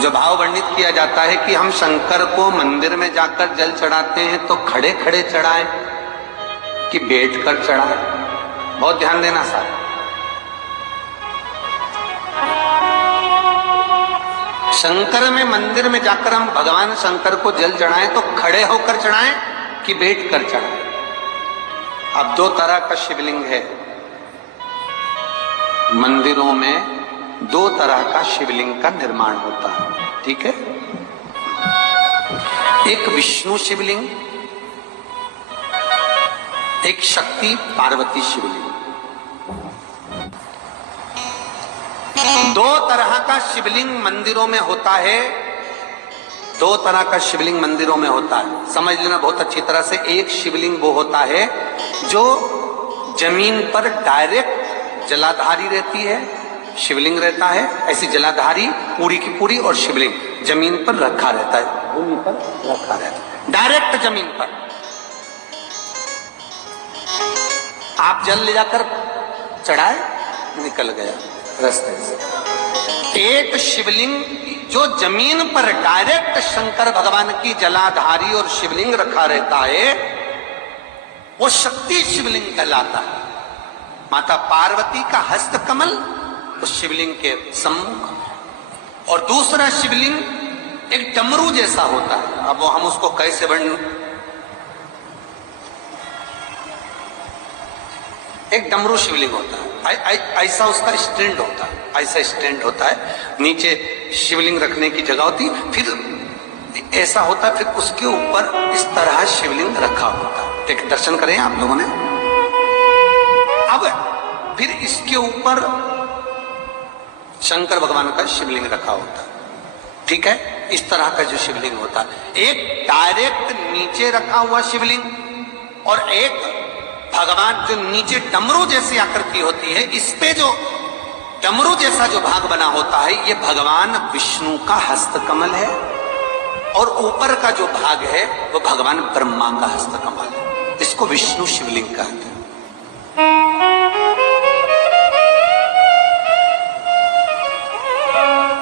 जो भाव वर्णित किया जाता है कि हम शंकर को मंदिर में जाकर जल चढ़ाते हैं तो खड़े खड़े चढ़ाएं कि बैठ कर चढ़ाएं, बहुत ध्यान देना साहब। शंकर में मंदिर में जाकर हम भगवान शंकर को जल चढ़ाएं तो खड़े होकर चढ़ाएं कि बैठ कर चढ़ाएं। अब दो तरह का शिवलिंग है मंदिरों में, दो तरह का शिवलिंग का निर्माण होता है, ठीक है। एक विष्णु शिवलिंग, एक शक्ति पार्वती शिवलिंग। दो तरह का शिवलिंग मंदिरों में होता है, दो तरह का शिवलिंग मंदिरों में होता है, समझ लेना बहुत अच्छी तरह से। एक शिवलिंग वो होता है जो जमीन पर डायरेक्ट जलाधारी रहती है, शिवलिंग रहता है, ऐसी जलाधारी पूरी की पूरी, और शिवलिंग जमीन पर रखा रहता है, भूमि पर रखा रहता है, डायरेक्ट जमीन पर। आप जल ले जाकर चढ़ाए, निकल गया रास्ते से। एक शिवलिंग जो जमीन पर डायरेक्ट शंकर भगवान की जलाधारी और शिवलिंग रखा रहता है, वो शक्ति शिवलिंग कहलाता है। माता पार्वती का हस्त कमल उस शिवलिंग के सम्मुख, और दूसरा शिवलिंग एक डमरू जैसा होता है। अब वो हम उसको कैसे वर्णन, एक डमरू शिवलिंग होता है, ऐसा उसका स्टैंड होता है, ऐसा स्टैंड होता है, नीचे शिवलिंग रखने की जगह होती, फिर ऐसा होता है, फिर उसके ऊपर इस तरह शिवलिंग रखा होता है। एक दर्शन करें आप लोगों ने। अब फिर इसके ऊपर शंकर भगवान का शिवलिंग रखा होता है, ठीक है। इस तरह का जो शिवलिंग होता है, एक डायरेक्ट नीचे रखा हुआ शिवलिंग, और एक भगवान जो नीचे डमरू जैसी आकृति होती है, इस पे जो डमरू जैसा जो भाग बना होता है, ये भगवान विष्णु का हस्तकमल है, और ऊपर का जो भाग है वो भगवान ब्रह्मा का हस्तकमल है। इसको विष्णु शिवलिंग कहते हैं।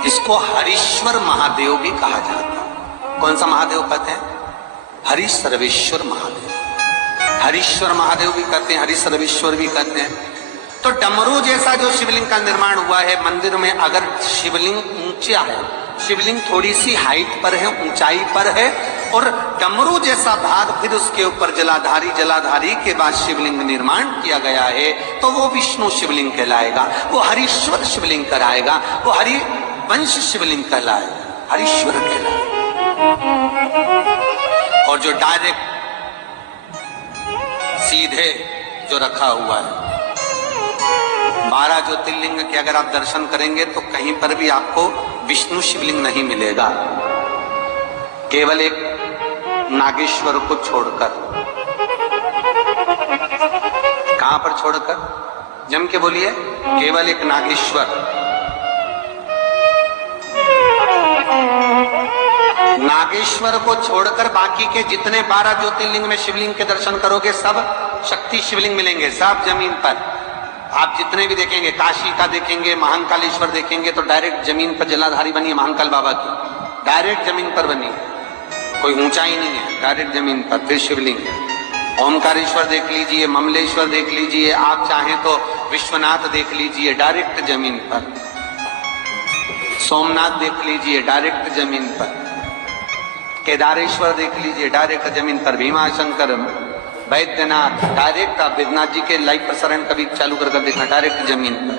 इसको हरीश्वर महादेव भी कहा जाता है। कौन सा महादेव कहते हैं? हरि सर्वेश्वर महादेव, हरीश्वर महादेव भी कहते हैं, हरि सर्वेश्वर भी कहते हैं। तो डमरू जैसा जो शिवलिंग का निर्माण हुआ है मंदिर में, अगर शिवलिंग ऊंचा है, शिवलिंग थोड़ी सी हाइट पर है, ऊंचाई पर है, और डमरू जैसा भाग फिर उसके ऊपर जलाधारी के बाद शिवलिंग निर्माण किया गया है, तो वो विष्णु शिवलिंग कहलाएगा, वो हरीश्वर शिवलिंग कहलाएगा, वो हरि वंश शिवलिंग कहलाएगा, हरीश्वर कहलाएगा। और जो डायरेक्ट सीधे जो रखा हुआ है, 12 ज्योतिर्लिंग के अगर आप दर्शन करेंगे तो कहीं पर भी आपको विष्णु शिवलिंग नहीं मिलेगा, केवल एक नागेश्वर को छोड़कर। कहां पर छोड़कर? जम के बोलिए, केवल एक नागेश्वर। नागेश्वर को छोड़कर बाकी के जितने 12 ज्योतिर्लिंग में शिवलिंग के दर्शन करोगे सब शक्ति शिवलिंग मिलेंगे, सब जमीन पर। आप जितने भी देखेंगे, काशी का देखेंगे, महाकालेश्वर देखेंगे, तो डायरेक्ट जमीन पर जलाधारी बनी है महाकाल बाबा की, डायरेक्ट जमीन पर बनी है, कोई ऊंचाई नहीं है, डायरेक्ट जमीन पर फिर शिवलिंग है। ओमकारेश्वर देख लीजिए, ममलेश्वर देख लीजिए, आप चाहें तो विश्वनाथ देख लीजिए, डायरेक्ट जमीन पर। सोमनाथ देख लीजिए, डायरेक्ट जमीन पर। केदारेश्वर देख लीजिए, डायरेक्ट जमीन पर। भीमाशंकर, वैद्यनाथ, डायरेक्ट। आप वेदनाथ जी के लाइव प्रसारण कभी चालू कर देखना, डायरेक्ट जमीन पर,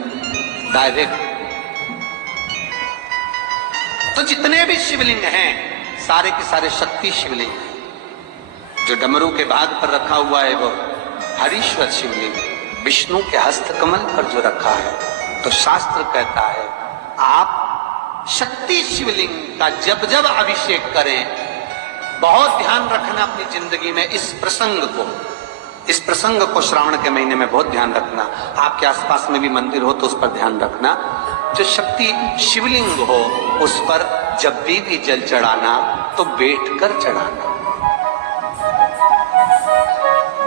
डायरेक्ट। तो जितने भी शिवलिंग हैं सारे के सारे शक्ति शिवलिंग हैं। जो डमरू के भाग पर रखा हुआ है वो हरीश्वर शिवलिंग, विष्णु के हस्तकमल पर जो रखा है। तो शास्त्र कहता है आप शक्ति शिवलिंग का जब जब अभिषेक करें, बहुत ध्यान रखना अपनी जिंदगी में इस प्रसंग को श्रावण के महीने में बहुत ध्यान रखना। आपके आसपास में भी मंदिर हो तो उस पर ध्यान रखना। जो शक्ति शिवलिंग हो उस पर जब भी जल चढ़ाना तो बैठकर चढ़ाना,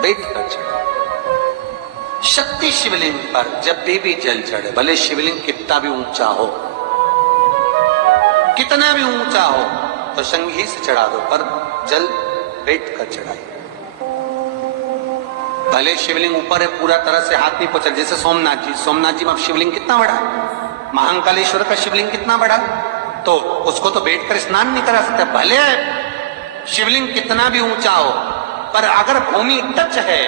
बैठकर चढ़ाना। शक्ति शिवलिंग पर जब भी जल चढ़े, भले शिवलिंग कितना भी ऊंचा हो, कितना भी ऊंचा हो तो शंघी से चढ़ा दो, पर जल बैठ कर चढ़ाइए। भले शिवलिंग ऊपर है, पूरा तरह से हाथ नहीं पहुंचा, जैसे सोमनाथ जी में शिवलिंग कितना बड़ा है, महाकालेश्वर का शिवलिंग कितना बड़ा, तो उसको तो बैठकर स्नान नहीं करा सकते। भले शिवलिंग कितना भी ऊंचा हो, पर अगर भूमि टच है,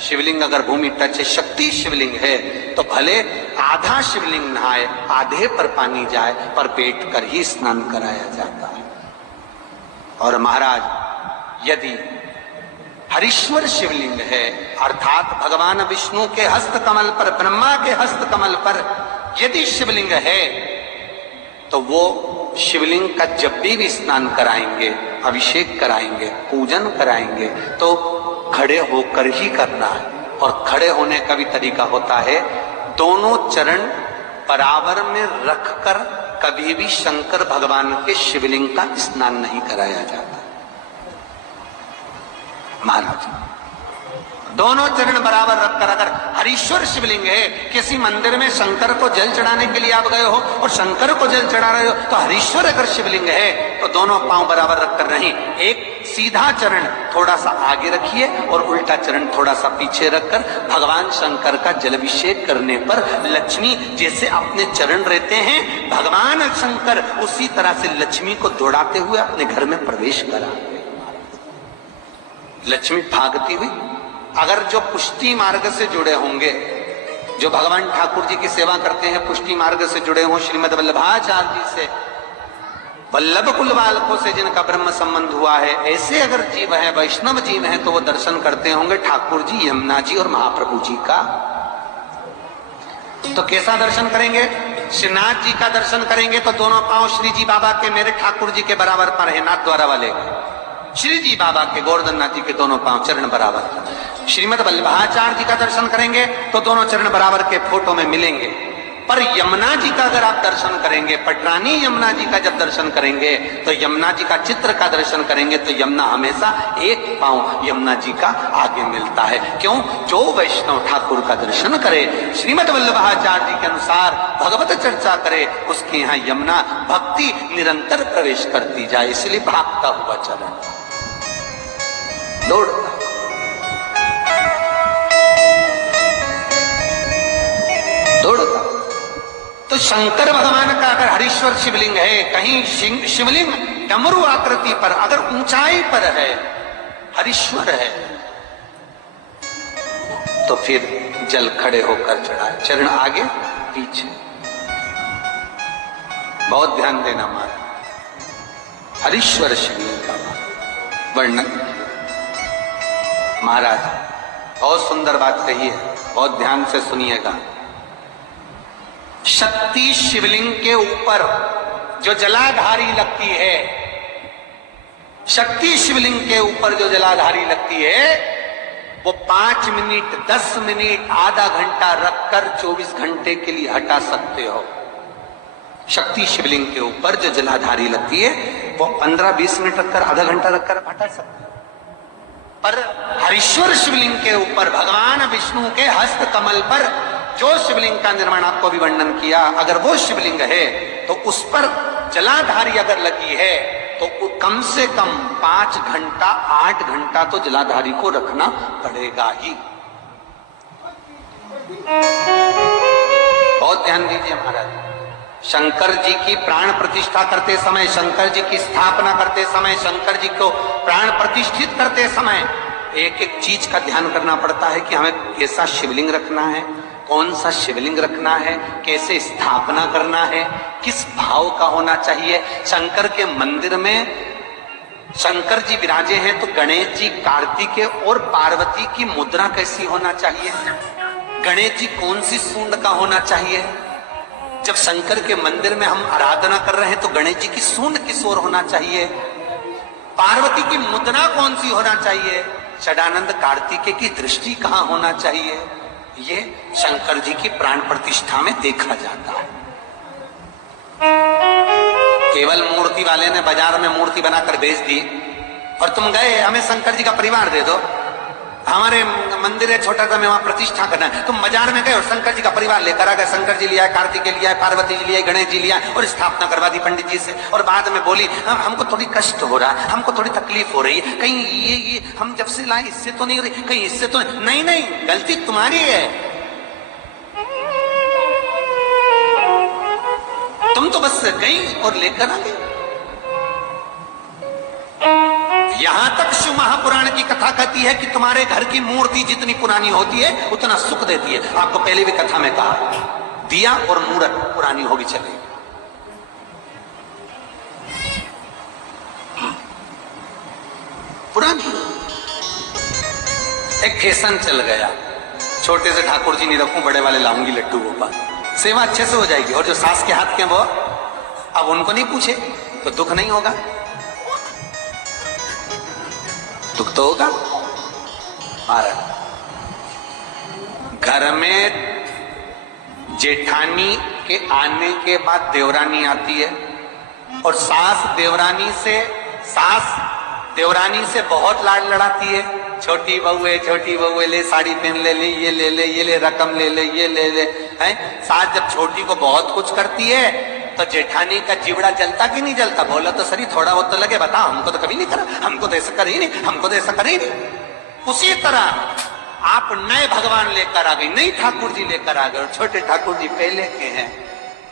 शिवलिंग अगर भूमि टच है, शक्ति शिवलिंग है, तो भले आधा शिवलिंग नहाए, आधे पर पानी जाए, पर बैठकर ही स्नान कराया जाता है। और महाराज यदि हरीश्वर शिवलिंग है, अर्थात भगवान विष्णु के हस्त कमल पर, ब्रह्मा के हस्त कमल पर यदि शिवलिंग है, तो वो शिवलिंग का जब भी स्नान कराएंगे, अभिषेक कराएंगे, पूजन कराएंगे, तो खड़े होकर ही करना है। और खड़े होने का भी तरीका होता है, दोनों चरण बराबर में रखकर कभी भी शंकर भगवान के शिवलिंग का स्नान नहीं कराया जाता। महाराज दोनों चरण बराबर रखकर, अगर हरीश्वर शिवलिंग है, किसी मंदिर में शंकर को जल चढ़ाने के लिए आप गए हो और शंकर को जल चढ़ा रहे हो, तो हरीश्वर अगर शिवलिंग है तो दोनों पांव बराबर रखकर नहीं, एक सीधा चरण थोड़ा सा आगे रखिए और उल्टा चरण थोड़ा सा पीछे रखकर भगवान शंकर का जलाभिषेक करने पर लक्ष्मी जैसे अपने चरण रहते हैं, भगवान शंकर उसी तरह से लक्ष्मी को दौड़ाते हुए अपने घर में प्रवेश करा। लक्ष्मी भागती हुई, अगर जो पुष्टि मार्ग से जुड़े होंगे, जो भगवान ठाकुर जी की सेवा करते हैं, पुष्टि मार्ग से जुड़े हों, श्रीमद वल्लभाचार्य जी से, वल्लभ कुल बालकों से जिनका ब्रह्म संबंध हुआ है, ऐसे अगर जीव है, वैष्णव जीव है, तो वो दर्शन करते होंगे ठाकुर जी, यमुना जी और महाप्रभु जी का। तो कैसा दर्शन करेंगे? श्रीनाथ जी का दर्शन करेंगे तो दोनों पांव श्री जी बाबा के, मेरे ठाकुर जी के बराबर पर है, नाथ द्वारा वाले श्री जी बाबा के, गोवर्धन नाथ जी के दोनों पांव चरण बराबर। श्रीमद वल्लभाचार्य जी का दर्शन करेंगे तो दोनों चरण बराबर के फोटो में मिलेंगे। पर यमुना जी का अगर आप दर्शन करेंगे, पटरानी यमुना जी का जब दर्शन करेंगे, तो यमुना जी का चित्र का दर्शन करेंगे, तो यमुना हमेशा एक पांव यमुना जी का आगे मिलता है। क्यों? जो वैष्णव ठाकुर का दर्शन करे, श्रीमद वल्लभाचार्य जी के अनुसार भगवत चर्चा करे, उसके यहाँ यमुना भक्ति निरंतर प्रवेश करती जाए, इसलिए भागता हुआ चरण, दौड़ता, दौड़ता। तो शंकर भगवान का अगर हरीश्वर शिवलिंग है, कहीं शिवलिंग डमरू आकृति पर, अगर ऊंचाई पर है, हरीश्वर है, तो फिर जल खड़े होकर चढ़ाए, चरण आगे पीछे। बहुत ध्यान देना महाराज, हरीश्वर शिवलिंग का वर्णन। महाराज बहुत सुंदर बात कही है, बहुत ध्यान से सुनिएगा। शक्ति शिवलिंग के ऊपर जो जलाधारी लगती है, शक्ति शिवलिंग के ऊपर जो जलाधारी लगती है, वो 5 मिनट, 10 मिनट, आधा घंटा रखकर 24 घंटे के लिए हटा सकते हो। शक्ति शिवलिंग के ऊपर जो जलाधारी लगती है, वो 15-20 मिनट रखकर, आधा घंटा रखकर हटा सकते हो। पर हरीश्वर शिवलिंग के ऊपर भगवान विष्णु के हस्त कमल पर जो शिवलिंग का निर्माण आपको भी वर्णन किया, अगर वो शिवलिंग है तो उस पर जलाधारी अगर लगी है, तो कम से कम 5 घंटा, 8 घंटा तो जलाधारी को रखना पड़ेगा ही। बहुत ध्यान दीजिए महाराज। शंकर जी की प्राण प्रतिष्ठा करते समय, शंकर जी की स्थापना करते समय, शंकर जी को प्राण प्रतिष्ठित करते समय एक एक चीज का ध्यान करना पड़ता है कि हमें कैसा शिवलिंग रखना है, कौन सा शिवलिंग रखना है, कैसे स्थापना करना है, किस भाव का होना चाहिए। शंकर के मंदिर में शंकर जी विराजे हैं, तो गणेश जी, कार्तिकेय और पार्वती की मुद्रा कैसी होना चाहिए, गणेश जी कौन सी सूंड का होना चाहिए। जब शंकर के मंदिर में हम आराधना कर रहे हैं तो गणेश जी की सूंड किस ओर होना चाहिए, पार्वती की मुद्रा कौन सी होना चाहिए, षडानंद कार्तिकेय की दृष्टि कहां होना चाहिए, ये शंकर जी की प्राण प्रतिष्ठा में देखा जाता है। केवल मूर्ति वाले ने बाजार में मूर्ति बनाकर बेच दी और तुम गए हमें शंकर जी का परिवार दे दो, हमारे मंदिर है छोटा सा, मैं वहां प्रतिष्ठा करना है। तुम बाजार में गए और शंकर जी का परिवार लेकर आ गए, शंकर जी लिया, कार्तिक लिया, पार्वती जी लिया, गणेश जी लिया और स्थापना करवा दी पंडित जी से। और बाद में बोली हमको थोड़ी कष्ट हो रहा है, हमको थोड़ी तकलीफ हो रही है, कहीं ये हम जब से लाए इससे तो नहीं हो रही, कहीं इससे तो नहीं। नहीं, गलती तुम्हारी है। तुम तो बस गई और लेकर आ गई। यहां तक शिव महापुराण की कथा कहती है कि तुम्हारे घर की मूर्ति जितनी पुरानी होती है उतना सुख देती है। आपको पहले भी कथा में कहा, दिया और मूर्त पुरानी होगी चलेगी। पुरानी एक फैशन चल गया, छोटे से ठाकुर जी नहीं रखूं, बड़े वाले लाऊंगी लड्डू गोपाल, सेवा अच्छे से हो जाएगी। और जो सास के हाथ के वो अब उनको नहीं पूछे तो दुख नहीं होगा, दुख तो होगा। महाराज घर में जेठानी के आने के बाद देवरानी आती है और सास देवरानी से बहुत लाड लड़ाती है। छोटी बहू है, ले साड़ी पहन ले, ये ले रकम ले, ये ले हैं। सास जब छोटी को बहुत कुछ करती है तो जेठानी का जीवड़ा जलता कि नहीं जलता? बोला तो सही, थोड़ा बहुत तो लगे, बता हमको तो कभी नहीं करा, हमको तो ऐसा करे ही नहीं, हमको तो ऐसा करे ही नहीं। उसी तरह आप नए भगवान लेकर आ गए, नई ठाकुर जी लेकर आ गए और छोटे ठाकुर जी पहले के हैं।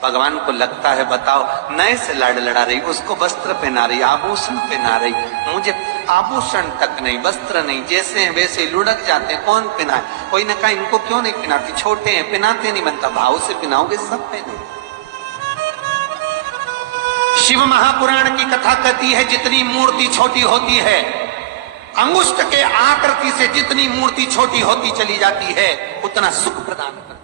भगवान को लगता है बताओ नए से लाड लड़ा रही, उसको वस्त्र पहना रही, आभूषण पहना रही, मुझे आभूषण तक नहीं, वस्त्र नहीं, जैसे हैं वैसे लुढ़क जाते हैं, कौन पहनाए? कोई ने कहा इनको क्यों नहीं पहनाती, छोटे हैं पहनाते नहीं, बनता भाव से पहनाओगे सब पहने। शिव महापुराण की कथा कहती है जितनी मूर्ति छोटी होती है, अंगुष्ठ के आकृति से जितनी मूर्ति छोटी होती चली जाती है उतना सुख प्रदान करती है।